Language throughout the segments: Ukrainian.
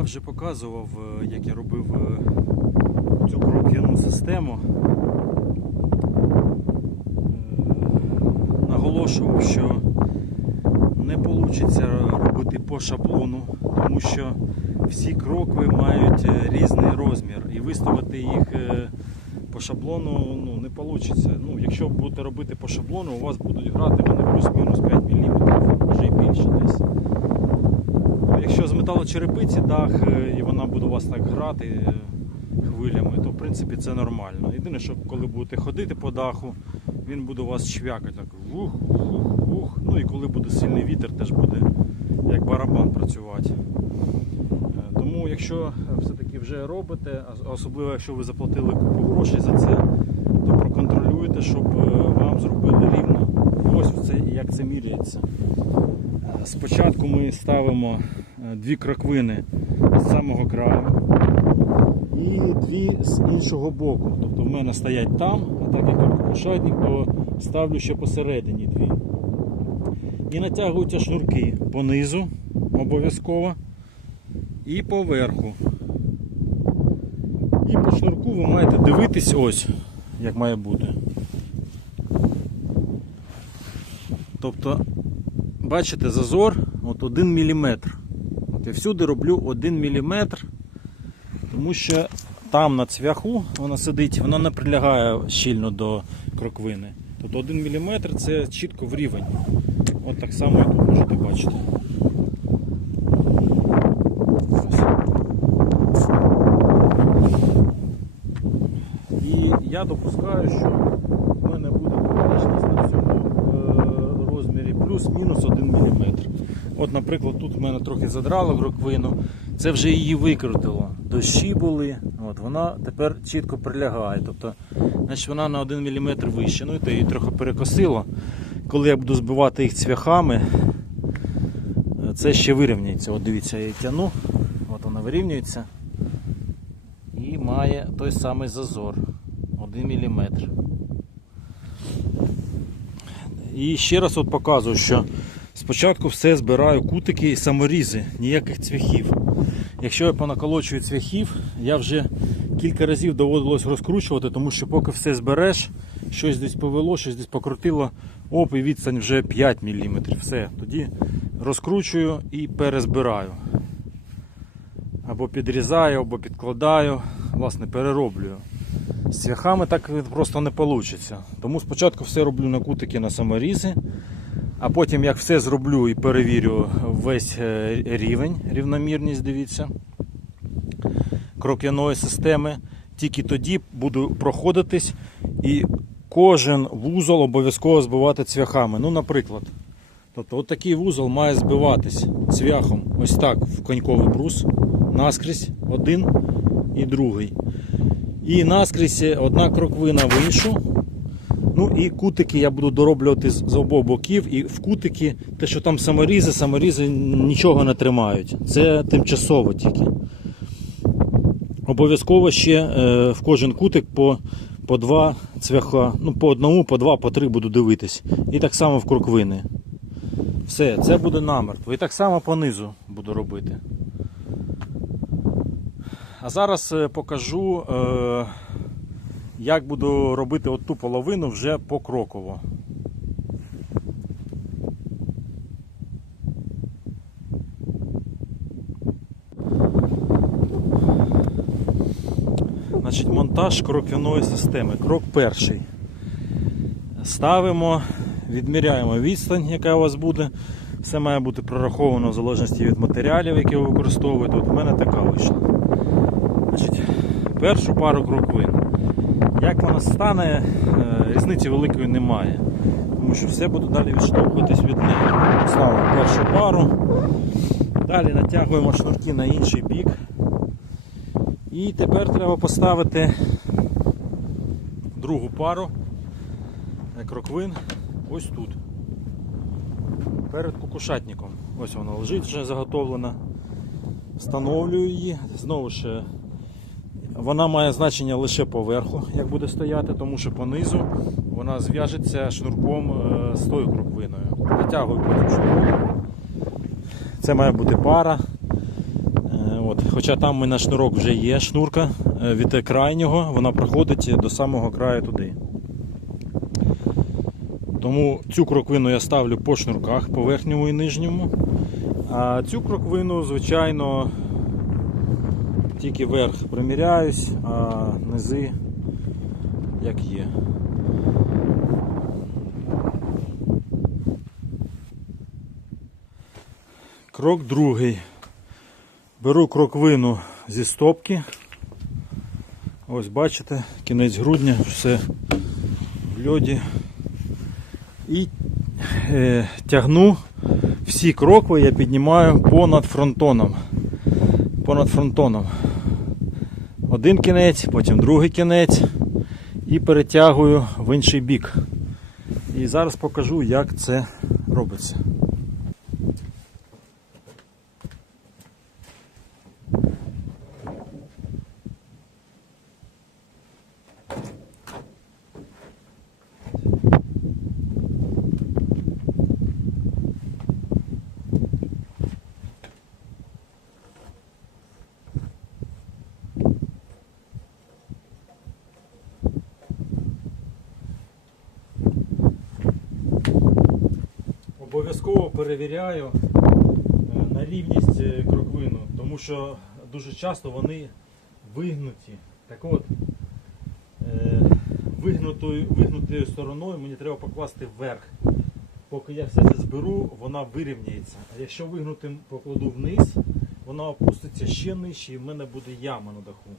Я вже показував, як я робив цю крок'яну систему. Наголошував, що не вийде робити по шаблону, тому що всі крокви мають різний розмір і виставити їх по шаблону не вийде. Якщо будете робити по шаблону, у вас будуть грати вони плюс-мінус 5 мм, може і більше десь. Якщо з металочерепиці дах і вона буде у вас так грати хвилями, то в принципі це нормально. Єдине, що коли будете ходити по даху, він буде у вас чвякати, так вух. Ну і коли буде сильний вітер, теж буде як барабан працювати. Тому якщо все-таки вже робите, особливо якщо ви заплатили купу грошей за це, то проконтролюйте, щоб вам зробили рівно. Ось це, як це міряється. Спочатку ми ставимо 2 кроквини з самого краю і 2 з іншого боку. Тобто в мене стоять там, а так як я кошатник, то ставлю ще посередині 2. І натягуються шнурки понизу обов'язково і поверху. І по шнурку ви маєте дивитись ось, як має бути. Тобто, бачите, зазор от 1 мм. От я всюди роблю 1 мм, тому що там на цвяху вона сидить, вона не прилягає щільно до кроквини. Тобто 1 мм це чітко в рівень. От так само і тут можете бачити. І я допускаю, що в мене буде погрешність на цьому розмірі плюс-мінус 1 мм. От, наприклад, тут в мене трохи задрало кроквину, це вже її викрутило. Дощі були, от, вона тепер чітко прилягає. Тобто, значить, вона на 1 мм вище. Ну і то її трохи перекосило. Коли я буду збивати їх цвяхами, це ще вирівняється. От дивіться, я її тяну, от вона вирівнюється і має той самий зазор 1 мм. І ще раз от показую, що спочатку все збираю кутики і саморізи, ніяких цвяхів. Якщо я понаколочую цвяхів, я вже кілька разів доводилось розкручувати, тому що поки все збереш, щось десь повело, щось десь покрутило, оп, і відстань вже 5 мм. Все, тоді розкручую і перезбираю. Або підрізаю, або підкладаю, власне, перероблюю. З цвяхами так просто не вийде. Тому спочатку все роблю на кутики, на саморізи, а потім, як все зроблю і перевірю весь рівень, рівномірність, дивіться, крок'яної системи, тільки тоді буду проходитись і кожен вузол обов'язково збивати цвяхами. Ну, наприклад, тобто, от такий вузол має збиватись цвяхом ось так в коньковий брус, наскрізь один і другий. І наскрізь одна кроквина в іншу. Ну і кутики я буду дороблювати з обох боків. І в кутики, те, що там саморізи нічого не тримають. Це тимчасово тільки. Обов'язково ще в кожен кутик по 2 цвяха, ну по одному, по 2, по 3 буду дивитись. І так само в кроквини. Все, це буде намертво. І так само по низу буду робити. А зараз покажу, як буду робити от ту половину вже покроково. Значить, монтаж крок'яної системи. Крок перший. Ставимо, відміряємо відстань, яка у вас буде. Все має бути прораховано в залежності від матеріалів, які ви використовуєте. От у мене така вийшла. Значить, першу пару кроквин. Як вона стане, різниці великої немає. Тому що все буде далі відштовхуватись від неї. Ставимо першу пару. Далі натягуємо шнурки на інший бік. І тепер треба поставити другу пару кроквин ось тут. Перед кукушатником. Ось вона лежить вже заготовлена. Встановлюю її. Знову ж, вона має значення лише поверху, як буде стояти, тому що понизу вона зв'яжеться шнурком з тою кроквиною. Натягую потім шнурок. Це має бути пара. От. Хоча там у мене шнурок вже є, шнурка від крайнього, вона проходить до самого краю туди. Тому цю кроквину я ставлю по шнурках, по верхньому і нижньому. А цю кроквину, звичайно, тільки верх приміряюсь, а низи як є. Крок другий. Беру кроквину зі стопки. Ось бачите, кінець грудня, все в льоді. І тягну всі крокви, я піднімаю понад фронтоном. Понад фронтоном. Один кінець, потім другий кінець і перетягую в інший бік. І зараз покажу, як це робиться. Обов'язково перевіряю на рівність кроквину, тому що дуже часто вони вигнуті. Так от, вигнутою стороною мені треба покласти вверх. Поки я все це зберу, вона вирівняється. А якщо вигнутим покладу вниз, вона опуститься ще нижче і в мене буде яма на даху.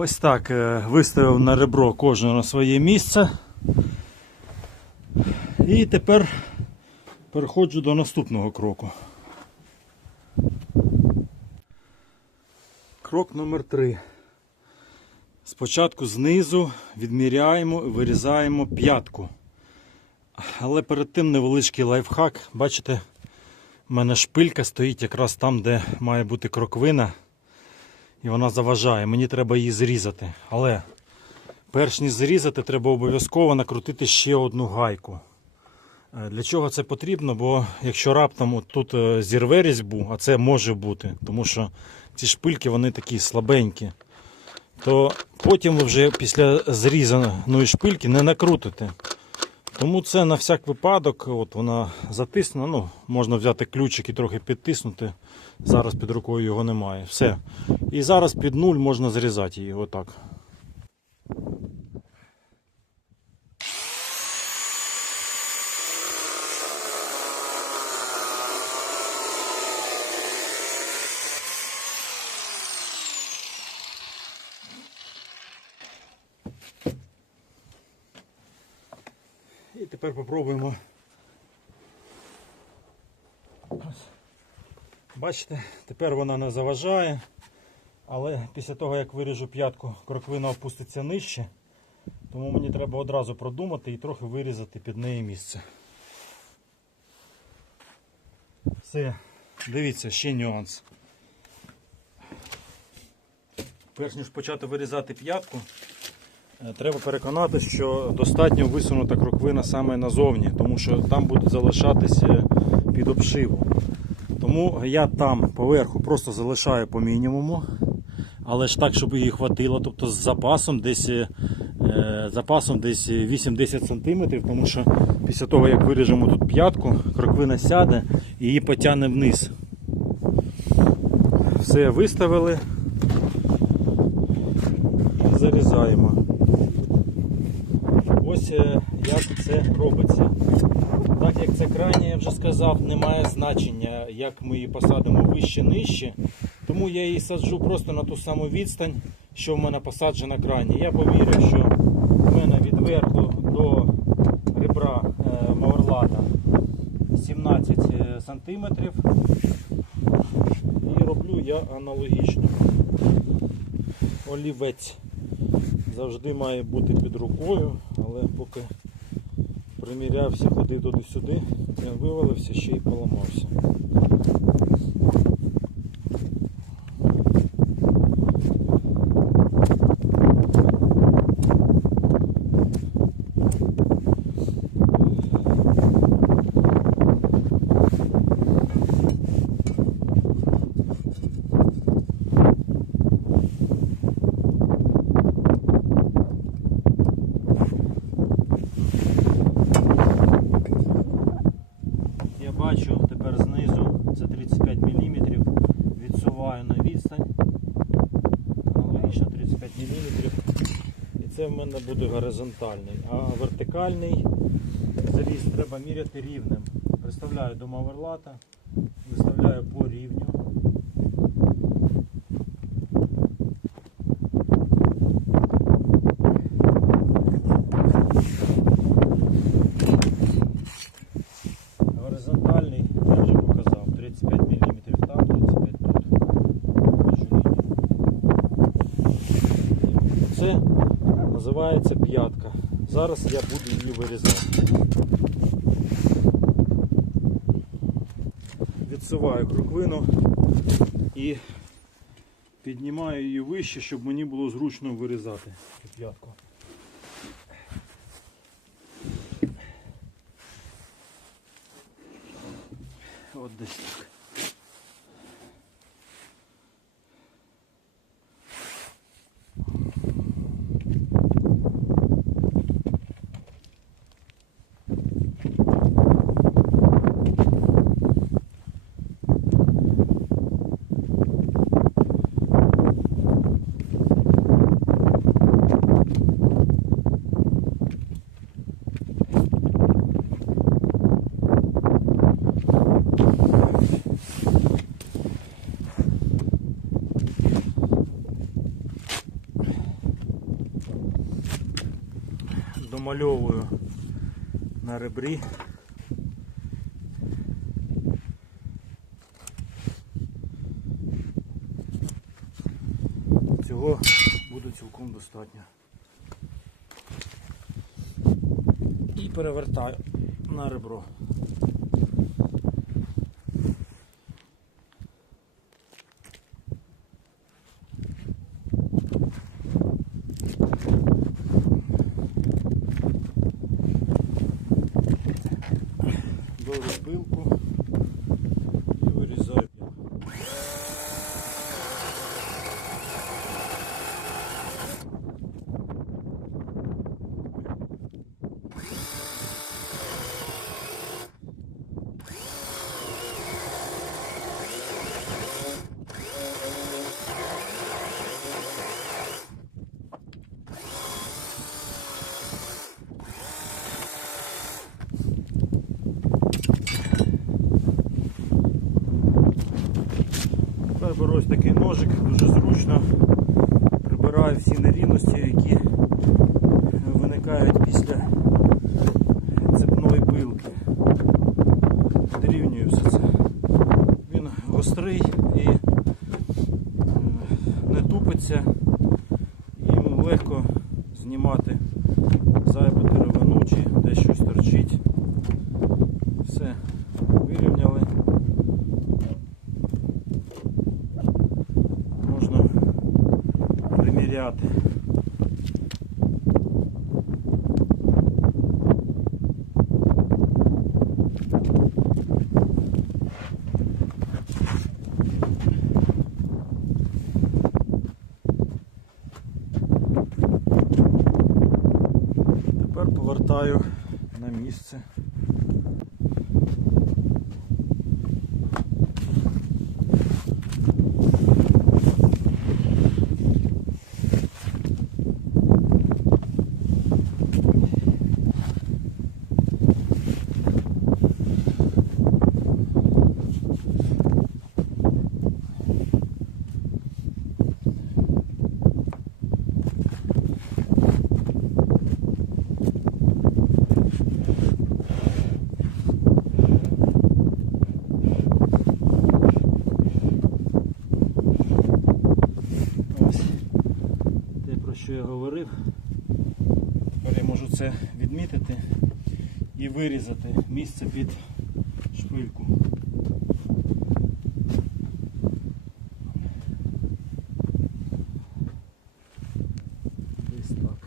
Ось так виставив на ребро кожного на своє місце. І тепер переходжу до наступного кроку. Крок номер 3. Спочатку знизу відміряємо і вирізаємо п'ятку. Але перед тим невеличкий лайфхак. Бачите, в мене шпилька стоїть якраз там, де має бути кроковина. І вона заважає. Мені треба її зрізати. Але перш ніж зрізати, треба обов'язково накрутити ще одну гайку. Для чого це потрібно? Бо якщо раптом тут зірве різьбу, а це може бути, тому що ці шпильки вони такі слабенькі, то потім ви вже після зрізаної шпильки не накрутите. Тому це на всяк випадок, от вона затиснена, ну, можна взяти ключик і трохи підтиснути. Зараз під рукою його немає. Все. І зараз під нуль можна зрізати її отак. І тепер попробуємо. Бачите, тепер вона не заважає, але після того, як виріжу п'ятку, кроковина опуститься нижче, тому мені треба одразу продумати і трохи вирізати під неї місце. Все, дивіться, ще нюанс. Перш ніж почати вирізати п'ятку, треба переконати, що достатньо висунута кроковина саме назовні, тому що там буде залишатися під обшиву. Тому я там поверху просто залишаю по мінімуму, але ж так, щоб її хватило, тобто з запасом десь 8-10 см, тому що після того, як виріжемо тут п'ятку, кроковина сяде і її потягне вниз. Все виставили і зарізаємо. Ось як це робиться. Так як це крайнє, я вже сказав, немає значення, як ми її посадимо вище-нижче. Тому я її саджу просто на ту саму відстань, що в мене посаджена крайня. Я поміряю, що в мене від верху до ребра мауерлата 17 см. І роблю я аналогічно. Олівець завжди має бути під рукою, але поки примірявся, ходив туди-сюди, він вивалився, ще й поламався. Бачу тепер знизу, це 35 мм, відсуваю на відстань, аналогічно 35 мм, і це в мене буде горизонтальний, а вертикальний зріз треба міряти рівнем. Приставляю до мауерлата, виставляю по рівню. Горизонтальний, я вже показав, 35 мм там, 35 тут. Це називається п'ятка. Зараз я буду її вирізати. Відсуваю кроковину і піднімаю її вище, щоб мені було зручно вирізати цю п'ятку. От десь так. промальовую на ребрі. Цього буде цілком достатньо. І перевертаю на ребро. Беру пилку і вирізаю. Тепер беру ось такий ножик, дуже зручно прибираю всі нерівності, які виникають після цепної пилки. Дорівнюю все це. Він гострий і не тупиться, і легко знімати зайву деревину чи десь щось торчить. Все, вирівняли. Можна приміряти. Тепер повертаю на місце. Що я говорив, тепер я можу це відмітити і вирізати місце під шпильку. Десь так.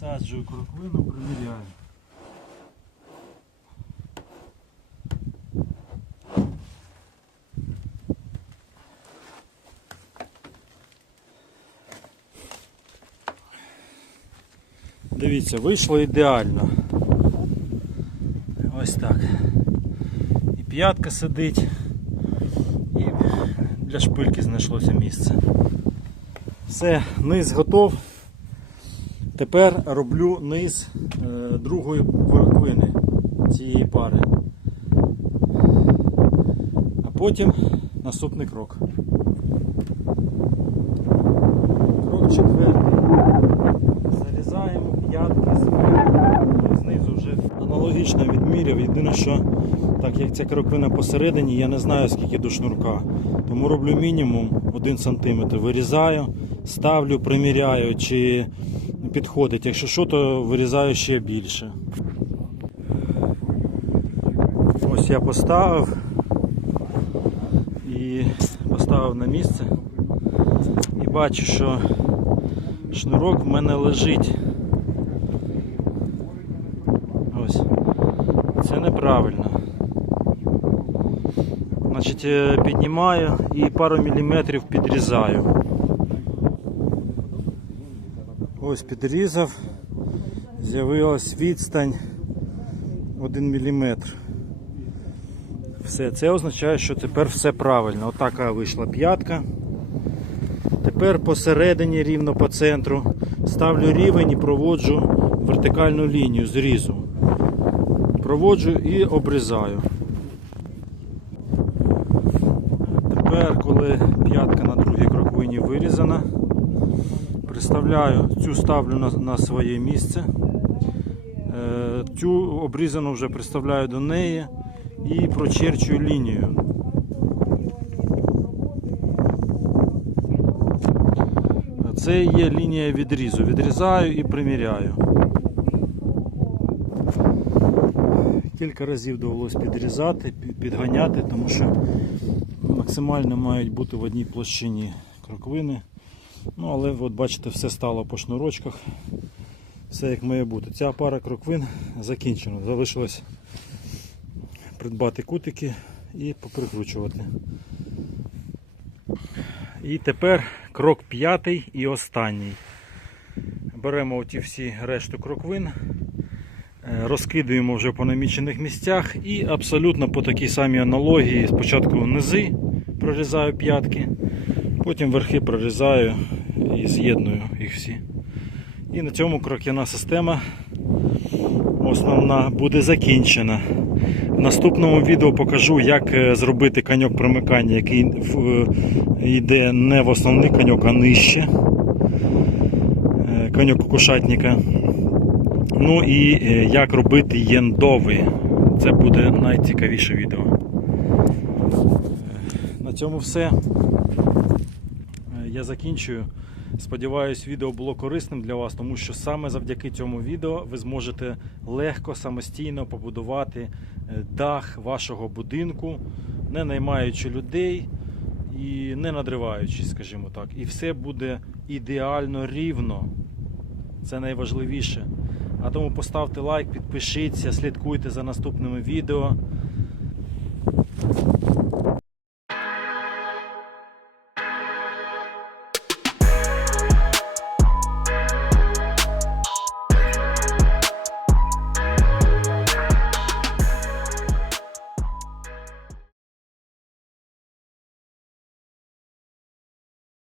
Всаджую кроклину, приміряю. Дивіться, вийшло ідеально. Ось так. І п'ятка сидить, і для шпильки знайшлося місце. Все, низ готов. Тепер роблю низ другої кроковини цієї пари. А потім наступний крок. Крок четвертий. Зарізаємо п'ятки знизу вже аналогічно відміряв. Єдине, що так як ця кроквина посередині, я не знаю скільки до шнурка. Тому роблю мінімум 1 см. Вирізаю, ставлю, приміряю, чи підходить. Якщо що, то вирізаю ще більше. Ось я поставив на місце і бачу, що шнурок в мене лежить. Ось. Це неправильно. Значить, піднімаю і пару міліметрів підрізаю. Ось підрізав, з'явилась відстань 1 мм. Все, це означає, що тепер все правильно. Отака вийшла п'ятка. Тепер посередині, рівно по центру, ставлю рівень і проводжу вертикальну лінію зрізу. Проводжу і обрізаю. Тепер, коли п'ятка на другій кроковині вирізана, цю ставлю на своє місце. Цю обрізану вже приставляю до неї і прочерчую лінію. Це є лінія відрізу. Відрізаю і приміряю. Кілька разів довелось підрізати, підганяти, тому що максимально мають бути в одній площині кроковини. Ну, але от бачите, все стало по шнурочках. Все як має бути. Ця пара кроквин закінчена. Залишилось придбати кутики і поприкручувати. І тепер крок 5 і останній. Беремо оті всі решту кроквин, розкидуємо вже по намічених місцях і абсолютно по такій самій аналогії. Спочатку низи прорізаю п'ятки, потім верхи прорізаю і з'єдную їх всі. І на цьому крок'яна система основна буде закінчена. В наступному відео покажу, як зробити каньок примикання, який йде не в основний каньок, а нижче. Каньок кокошатника. Ну і як робити єндовий. Це буде найцікавіше відео. На цьому все. Я закінчую. Сподіваюсь, відео було корисним для вас, тому що саме завдяки цьому відео ви зможете легко, самостійно побудувати дах вашого будинку, не наймаючи людей і не надриваючись, скажімо так. І все буде ідеально рівно. Це найважливіше. А тому поставте лайк, підпишіться, слідкуйте за наступними відео.